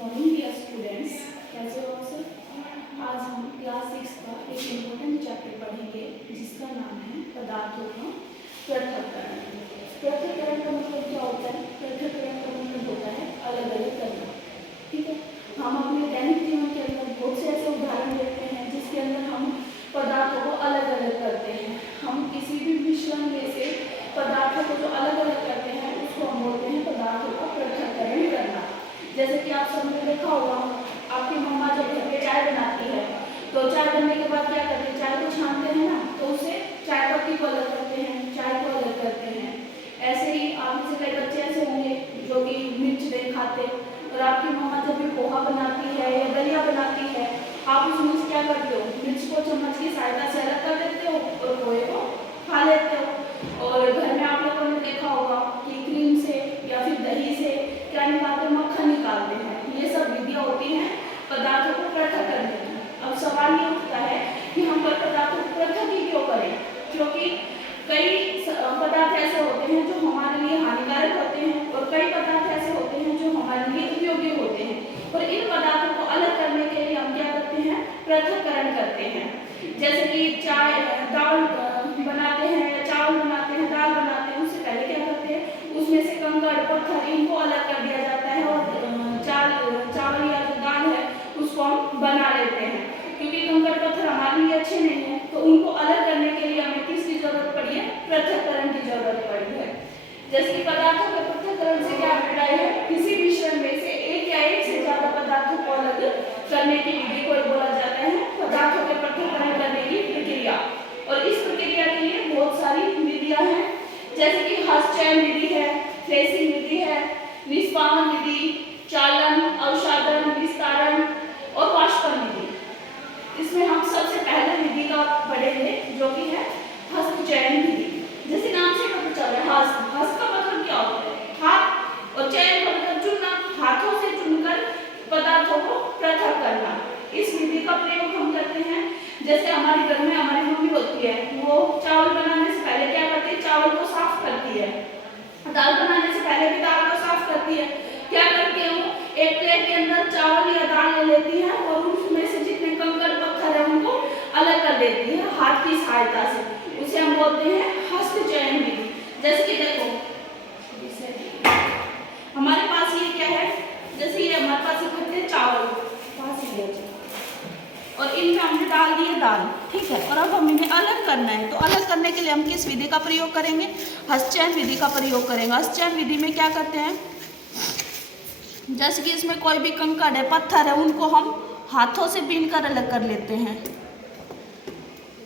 Morning dear students, कैसे हो आप सब। आज हम क्लास 6 का एक इम्पोर्टेंट चैप्टर पढ़ेंगे जिसका नाम है पदार्थों का पृथक्करण। पृथक्करण का मतलब क्या होता है? पृथक्करण का मतलब होता है अलग अलग करना। ठीक है, हम अपने दैनिक जीवन के अंदर बहुत से ऐसे उदाहरण देखते हैं जिसके अंदर हम पदार्थों को अलग अलग करते हैं। हम किसी भी मिश्रण में से पदार्थों को जो अलग अलग करते हैं उसको हम बोलते हैं पदार्थों का पृथक्करण करना। जैसे कि आप सबने देखा होगा, आपकी मम्मा जब घर पे चाय बनाती है तो चाय बनने के बाद क्या करते हैं, चाय को छानते हैं ना, तो उसे चाय पत्ती को अलग करते हैं, चाय को अलग करते हैं। ऐसे ही आप में से कई बच्चे ऐसे होंगे जो कि मिर्च नहीं खाते, और आपकी मम्मा जब भी पोहा बनाती है या दलिया बनाती है, आप उसमें से क्या करते हो, मिर्च को चम्मच की सहायता से अलग कर देते हो और पोहे को खा लेते हो। और घर में आप लोगों ने देखा होगा कि क्रीम से या फिर दही से क्या निकालते हैं, मक्खन निकालते हैं। ये सब विधियां होती हैं पदार्थों को पृथक करने की। अब सवाल ये उठता है कि हम पदार्थों को पृथक ही क्यों करें, क्योंकि कई पदार्थ ऐसे होते हैं जो हमारे लिए हानिकारक होते हैं और कई पदार्थ ऐसे होते हैं जो हमारे लिए उपयोगी होते हैं। और इन पदार्थों को अलग करने के लिए हम क्या करते हैं, पृथक्करण करते हैं। जैसे कि दाल बनाते हैं या चावल बनाते हैं, दाल बनाते हैं, उससे पहले क्या करते हैं, उसमें से कंकड़ पत्थर इनको अलग कर दिया जाता है और चावल या जो दाल है उसको हम बना लेते हैं। क्योंकि कंकड़ पत्थर हमारे लिए अच्छे नहीं है, तो उनको अलग करने के लिए हमें किसकी जरूरत पड़ी है, पृथक्करण की जरूरत पड़ी है। जैसे कि पदार्थों के पृथक्करण से क्या अभिप्राय है, किसी मिश्रण में से एक या एक से ज्यादा पदार्थों को अलग करने की विधि को बोला जाता है पदार्थों के पृथक्करण करने की प्रक्रिया। और इस प्रक्रिया के लिए बहुत सारी विधियां हैं, जैसे कि हस्तचयन विधि है, थ्रेसिंग विधि है, निष्पादन विधि, चालन, अवसादन, विस्तारण और वाष्पन विधि। इसमें हम सबसे पहले विधि का पढ़ेंगे जो कि है हस्तचयन विधि। जैसे नाम से पता चल रहा है, हस्त का मतलब क्या होता है, हाथ, और चयन का मतलब चुनना, हाथों से चुनकर पदार्थों को पृथक करना। इस विधि का प्रयोग हम करते हैं, जैसे हमारे घर में हमारी मम्मी होती है, वो चावल बनाने से पहले क्या करती है, चावल को साफ करती है। दाल बनाने से पहले भी दाल को साफ करती है। क्या करती है, वो एक प्लेट के अंदर चावल या दाल ले लेती है और उसमें से जितने कंकड़ पत्थर है उनको अलग कर देती है हाथ की सहायता से। उसे हम बोलते हैं हस्तचयन विधि। जैसे कि देखो हमारे पास ये क्या है, जैसे ये हमारे पास इकट्ठे चावल पास ही है और इनमें हमने डाल दिए दाल, ठीक है, और अब हम इन्हें अलग करना है। तो अलग करने के लिए हम किस विधि का प्रयोग करेंगे, हस्तचयन विधि का प्रयोग करेंगे। हस्तचयन विधि में क्या करते हैं, जैसे कि इसमें कोई भी कंकड़ है, पत्थर है, उनको हम हाथों से बीनकर अलग कर लेते हैं।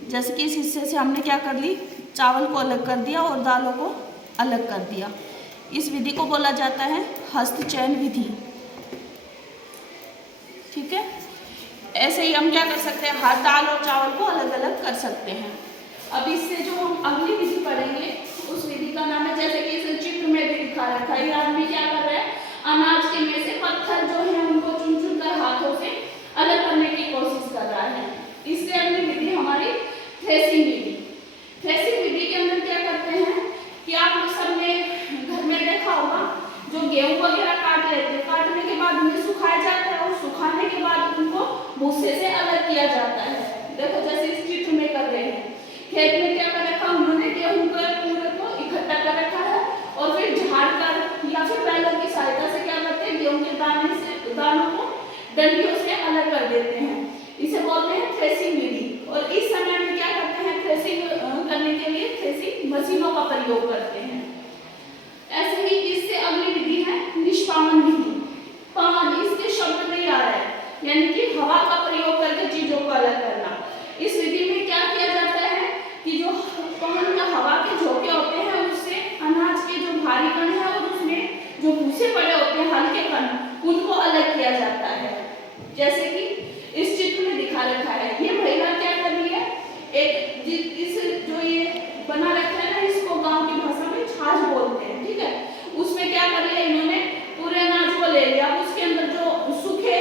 जैसे कि इस हिस्से से हमने क्या कर ली, चावल को अलग कर दिया और दालों को अलग कर दिया। इस विधि को बोला जाता है हस्तचयन विधि, ठीक है। ऐसे ही हम क्या कर सकते हैं, हर दाल और चावल को अलग अलग कर सकते हैं। अब इससे जो हम अगली विधि पढ़ेंगे उस विधि का नाम है, जैसे कि इस चित्र में भी दिखा रखा है, ये आदमी क्या कर रहा है, अनाज के में से पत्थर जो है उनको चुन चुन कर हाथों से अलग करने की कोशिश कर रहा है। इससे अगली विधि हमारी थ्रेसिंग विधि। थ्रेसिंग विधि के अंदर क्या करते हैं कि आप सबने घर में देखा होगा, जो गेहूं वगैरह काट लेते हैं, काटने के बाद उन्हें सुखाया जाता है और सुखाने के बाद उनको भूसे से अलग किया जाता है। देखो जैसे इस चित्र में कर रहे हैं, खेत में क्या कर रखा, उन्होंने गेहूं के पूरे को इकट्ठा कर रखा है और फिर झाड़ कर या फिर बैलों की सहायता से क्या करते हैं, गेहूं के दानों को डंडियों से अलग कर देते हैं। इसे बोलते हैं थ्रेसिंग विधि। और इस समय में क्या करते हैं, थ्रेसिंग करने के लिए थ्रेसिंग मशीनों का प्रयोग करते हैं। ऐसे ही इससे अगली विधि है निष्पादन विधि। पावन इसके शब्द में आ रहा है, यानी कि हवा का प्रयोग करके चीजों को अलग करना। इस विधि में क्या किया जाता है कि जो पवन या हवा के झोंके होते हैं उससे अनाज के जो भारी कण है और उसमें जो भूसे पड़े होते हैं हल्के कण, उनको अलग किया जाता है। जैसे कि इस चित्र में दिखा रखा है, ये महिला क्या कर रही है, एक इस जो ये बना रखा है ना, इसको गांव की भाषा में छाछ बोलते हैं, ठीक है। उसमें क्या कर लिया इन्होंने, पूरे अनाज को ले लिया, उसके अंदर जो सूखे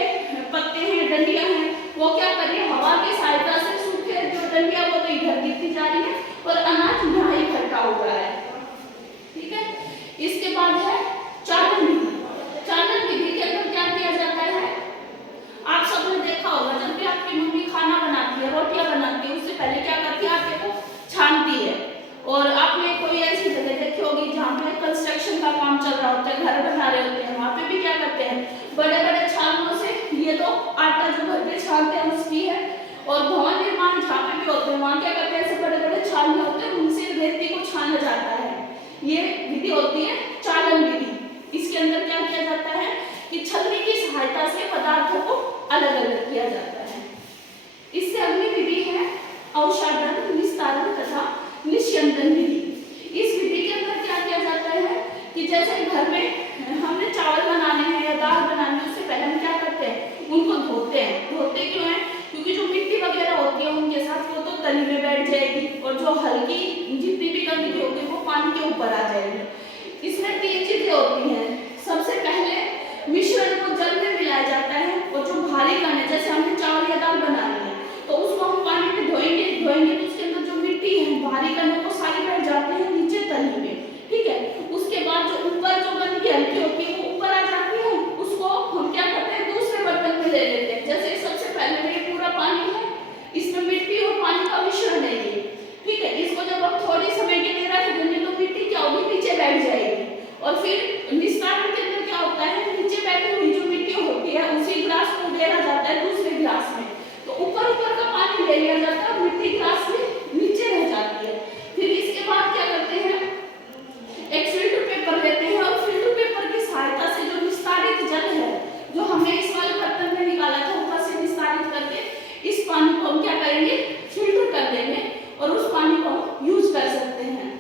पत्ते हैं, डंडियां हैं, वो क्या कर रही है, हवा की सहायता से सूखे जो डंडियां वो तो इधर गिरती जा रही है और अनाज यहाँ इकट्ठा हो रहा है, ठीक है। इसके बाद है चालन विधि। चालन विधि के अंदर क्या किया जाता है, ये विधि होती है चालन विधि। इसके अंदर क्या किया जाता है कि छलनी की सहायता से पदार्थों को अलग अलग किया जाता है। इससे अगली विधि है अवसादन, निस्तारण तथा निस्यंदन विधि। इस विधि के अंदर क्या किया जाता है कि जैसे घर में हमने चावल बनाने हैं या दाल बनानी है, उससे पहले हम क्या करते हैं, उनको धोते हैं। धोते क्यों है? क्योंकि जो मिट्टी वगैरह होती है उनके साथ वो तो तली में बैठ जाएगी और जो हल्की जितनी भी गंदगी होगी वो पानी के ऊपर आ जाएगी। इसमें 3 चीजें होती हैं। सबसे पहले मिश्रण को जल में मिलाया जाता है और जो भारी कण है, जैसे हमने चावल या दाल बनानी है तो उसको हम पानी में धोएंगे तो उसके अंदर जो मिट्टी है, भारी कण वो सारी बैठ जाते हैं नीचे तली में, ठीक है। उसके बाद जो ऊपर जो गंदगी हल्की होती है वो ऊपर आ जाती है, उसको हम क्या करते हैं दूसरे बर्तन में ले लेते हैं। जैसे सबसे पहले में पूरा पानी है, इसमें मिट्टी और पानी का मिश्रण है ये, ठीक है। इसको जब हम थोड़ी समय के लिए रख देंगे तो मिट्टी क्या होगी, नीचे बैठ जाएगी। और फिर निस्तारण के अंदर क्या होता है, नीचे बैठी हुई जो मिट्टी होती है उसी गिलास को उड़ेला जाता है दूसरे गिलास में, तो ऊपर ऊपर का पानी ले लिया जाता है, मिट्टी गिलास में नीचे रह जाती है। फिर इसके बाद क्या करते हैं, एक फिल्टर पेपर लेते हैं और फिल्टर पेपर की सहायता से जो निस्तारित जल है जो हमने इस वाले बर्तन में निकाला था ऊपर से निस्तारित करके इस पानी को हम क्या करेंगे, फिल्टर कर देंगे और उस पानी को यूज कर सकते हैं।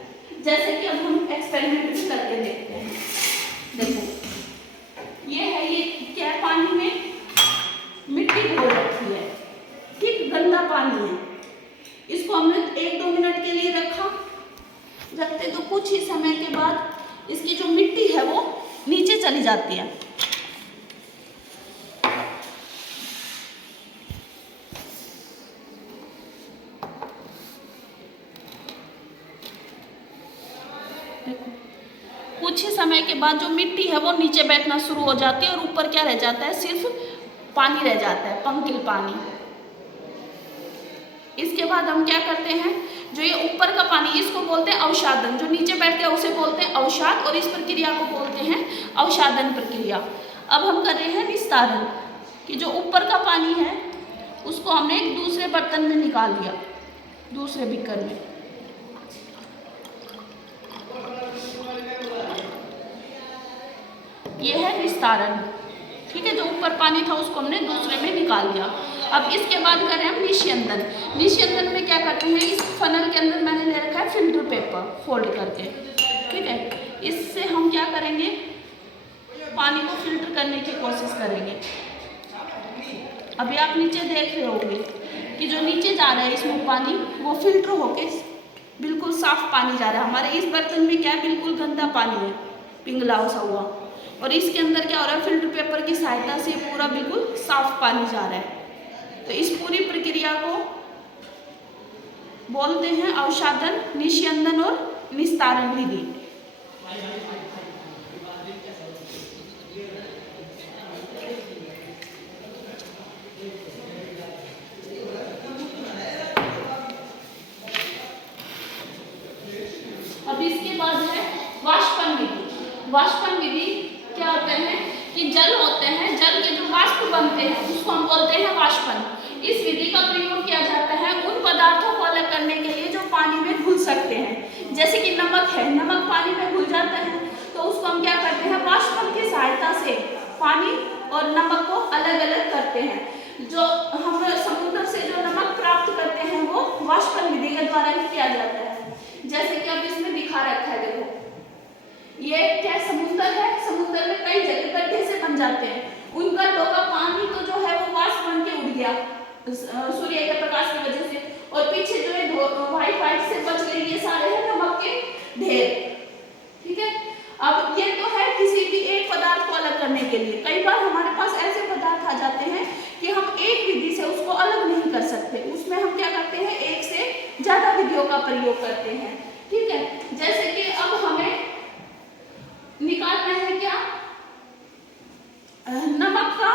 जैसे कि अब हम एक्सपेरिमेंट भी करके देखते हैं। देखो ये है, ये क्या पानी में मिट्टी घोल रखी है, ठीक, गंदा पानी है। इसको हमने 1-2 मिनट के लिए रखते तो कुछ ही समय के बाद इसकी जो मिट्टी है वो नीचे चली जाती है। देखो कुछ ही समय के बाद जो मिट्टी है वो नीचे बैठना शुरू हो जाती है और ऊपर क्या रह जाता है, सिर्फ पानी रह जाता है, पंकिल पानी। इसके बाद हम क्या करते हैं, जो ये ऊपर का पानी इसको बोलते हैं अवसादन, जो नीचे बैठ के उसे बोलते हैं अवसाद और इस प्रक्रिया को बोलते हैं अवसादन प्रक्रिया। अब हम कर रहे हैं निस्तारण, कि जो ऊपर का पानी है उसको हमने एक दूसरे बर्तन में निकाल लिया, दूसरे बीकर में। ये है निस्तारण, ठीक है। जो ऊपर पानी था उसको हमने दूसरे में निकाल लिया। अब इसके बाद करें हम निस्यंदन। निस्यंदन में क्या करते हैं, इस फनल के अंदर मैंने ले रखा है फिल्टर पेपर फोल्ड करके, ठीक है। इससे हम क्या करेंगे, पानी को फिल्टर करने की कोशिश करेंगे। अभी आप नीचे देख रहे होंगे कि जो नीचे जा रहा है इसमें पानी वो फिल्टर होके बिल्कुल साफ पानी जा रहा है। हमारे इस बर्तन में क्या बिल्कुल गंदा पानी है, पिंगला सा हुआ, और इसके अंदर क्या हो रहा है, फिल्टर पेपर की सहायता से पूरा बिल्कुल साफ पानी जा रहा है। तो इस पूरी प्रक्रिया को बोलते हैं अवसादन, निस्यंदन और निस्तारण विधि। अब इसके बाद है वाष्पन विधि। वाष्पन विधि क्या होता है कि जल होते हैं, जल के जो वाष्प बनते हैं उसको हम बोलते हैं वाष्पन। इस विधि का प्रयोग किया जाता है उन पदार्थों को अलग करने के लिए जो पानी में घुल सकते हैं। जैसे कि नमक है, नमक पानी में घुल जाता है तो उसको हम क्या करते हैं, वाष्पन की सहायता से पानी और नमक को अलग अलग करते हैं। जो हम समुद्र से जो नमक प्राप्त करते हैं वो वाष्पन विधि के द्वारा ही किया जाता है। जैसे कि अब इसमें दिखा रखा है, देखो ये क्या समुद्र है, समुद्र में कई जगह गड्ढे से बन जाते हैं, उन गड्ढों का पानी तो जो है वो वाष्प बन के उड़ गया सूर्य के प्रकाश की वजह से, और पीछे जो है व्हाइट से बच गई, ये सारे हैं नमक के ढेर, ठीक है। अब ये तो है किसी भी एक पदार्थ को अलग करने के लिए। कई बार हमारे पास ऐसे पदार्थ आ जाते हैं कि हम एक विधि से उसको अलग नहीं कर सकते, उसमें हम क्या करते हैं, एक से ज्यादा विधियों का प्रयोग करते हैं, ठीक है। जैसे कि अब हमें निकालना है क्या, नमक का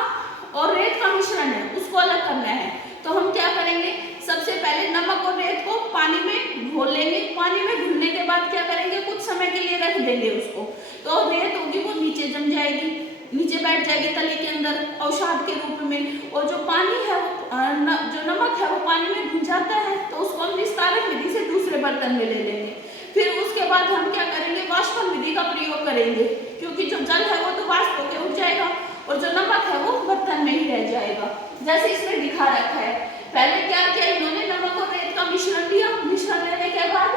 और रेत का मिश्रण है, उसको अलग करना है। तो हम क्या करेंगे, सबसे पहले नमक और रेत को पानी में घोल लेंगे। पानी में घुलने के बाद क्या करेंगे, कुछ समय के लिए रख देंगे उसको, तो रेत होगी वो नीचे जम जाएगी, नीचे बैठ जाएगी तले के अंदर अवसाद के रूप में, और जो पानी है वो जो नमक है वो पानी में घुल जाता है, तो उसको हम निस्तारण विधि से दूसरे बर्तन में ले लेंगे। फिर उसके उसके बाद हम क्या करेंगे, वाष्पन विधि का प्रयोग करेंगे, क्योंकि जो जल है वो तो वाष्प होकर उठ जाएगा और जो नमक है वो बर्तन में ही रह जाएगा, जैसे इसमें दिखा रखा है। पहले क्या किया इन्होंने, नमक और रेत का मिश्रण लिया, मिश्रण लेने के बाद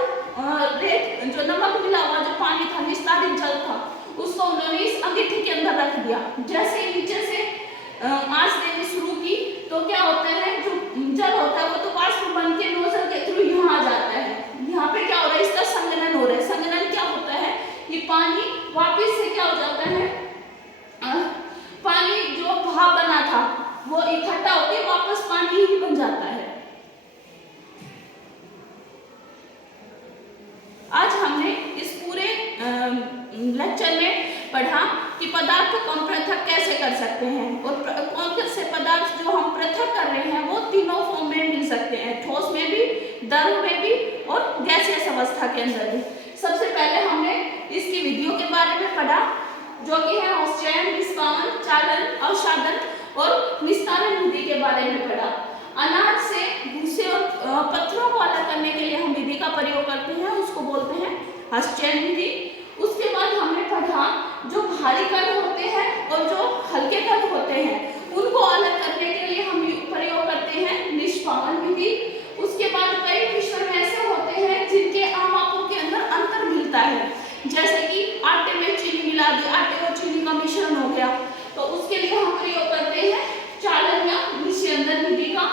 रेत जो नमक मिला हुआ जो पानी था, निस्तारित जल था, उसको उन्होंने इस अंगीठी के अंदर रख दिया। जैसे नीचे से आंच देनी शुरू की तो क्या होता है, जो जल होता है वो तो वाष्प बन के नोजल के थ्रू यहाँ आ जाता है। यहाँ पे क्या हो रहा है, इसका संघनन हो रहा है। संघनन क्या होता है, ये पानी वापस से क्या हो जाता है, पानी जो भाप बना था वो इकट्ठा होकर वापस पानी ही बन जाता है। आज हमने इस पूरे लेक्चर में पढ़ा कि पदार्थ को हम पृथक कैसे कर सकते हैं, और कौन से पदार्थ जो हम पृथक कर रहे हैं वो तीनों फॉर्म में मिल सकते हैं, ठोस में भी, द्रव में भी और गैसियस अवस्था के अंदर भी। सबसे पहले हमने इसकी विधियों के बारे में पढ़ा, जो कि है औक्षयन, निष्पावन, चालन, अवसादन और निस्तारण विधि के बारे में पढ़ा। अनाज से भूसे और पत्थरों को अलग करने के लिए हम विधि का प्रयोग करते हैं, उसको बोलते हैं औक्षयन विधि। उसके बाद हमने पढ़ा जो भारी कण होते हैं और जो हल्के कण होते हैं उनको अलग करने के लिए हम प्रयोग करते हैं निष्पावन विधि। उसके बाद कई मिश्रण ऐसे होते हैं जिनके आम मापों के अंदर अंतर मिलता है, जैसे कि आटे में चीनी मिला दी, आटे और चीनी का मिश्रण हो गया, तो उसके लिए हम प्रयोग करते हैं चालन या निस्यंदन विधि का।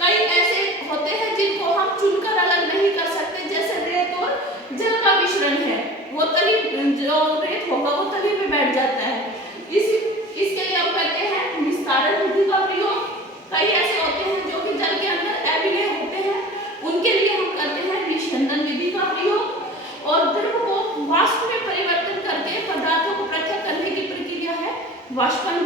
कई ऐसे होते हैं जिनको हम चुनकर अलग नहीं कर सकते, जैसे रेत और जल का मिश्रण है, वो तली जो रेत होगा वो तली में बैठ जाता है, इसके लिए हम करते हैं निस्तारण विधि का प्रयोग। कई ऐसे होते हैं जो कि जल के अंदर एबिले होते हैं, उनके लिए हम करते हैं निस्यंदन विधि का प्रयोग। और द्रव को वाष्प में परिवर्तन करके पदार्थों को पृथक करने की प्रक्रिया है वाष्पन